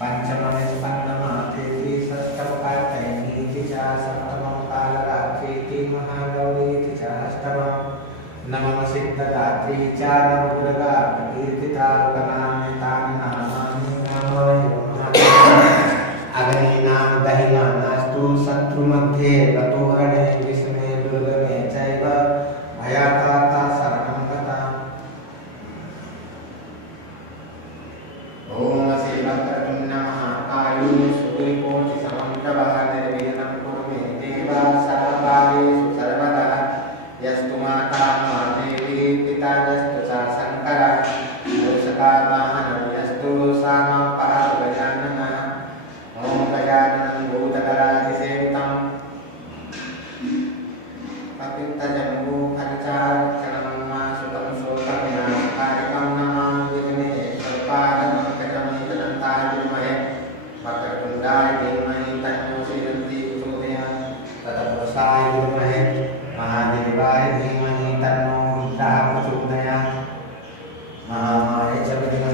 पंचमे स्पंदमातेति षष्ठमकात्यायनीति च सप्तमं कालरात्रीति महागौरीति च अष्टमं नवम सिद्धदात्री च नवदुर्गा प्रकीर्तिता गणान्वितानि नामानि अग्नीनां दहिनानास्तु शत्रुमध्ये गतोरणे विष्णे दुर्गमे चैव भयाकाता शरणं गता। ओम श्री वक्रतुंड महाकाली सूर्यकोटिसमप्रभा निर्विघ्नं कुरु मे देव सर्वकार्येषु सर्वदा। यस्तु माता महादेवी पिता यस्तु च शंकर मूषका वाहनं यस्तु सा मां पातु गजाननः। ओम गजाननं भूतगणाधिसेवितं पतितजम्बूफलचाक्षणं सुतं शोकविनाशकारिकं नमामि विघ्नेश्वरपादपङ्कजं विद्महे वक्रतुण्डाय धीमहि तन्नो श्रीयन्ति प्रचोदयात्। तत्पुरुषाय विद्महे महादेवाय धीमहि तन्नो रुद्रः प्रचोदयात्। महामाये च विघ्न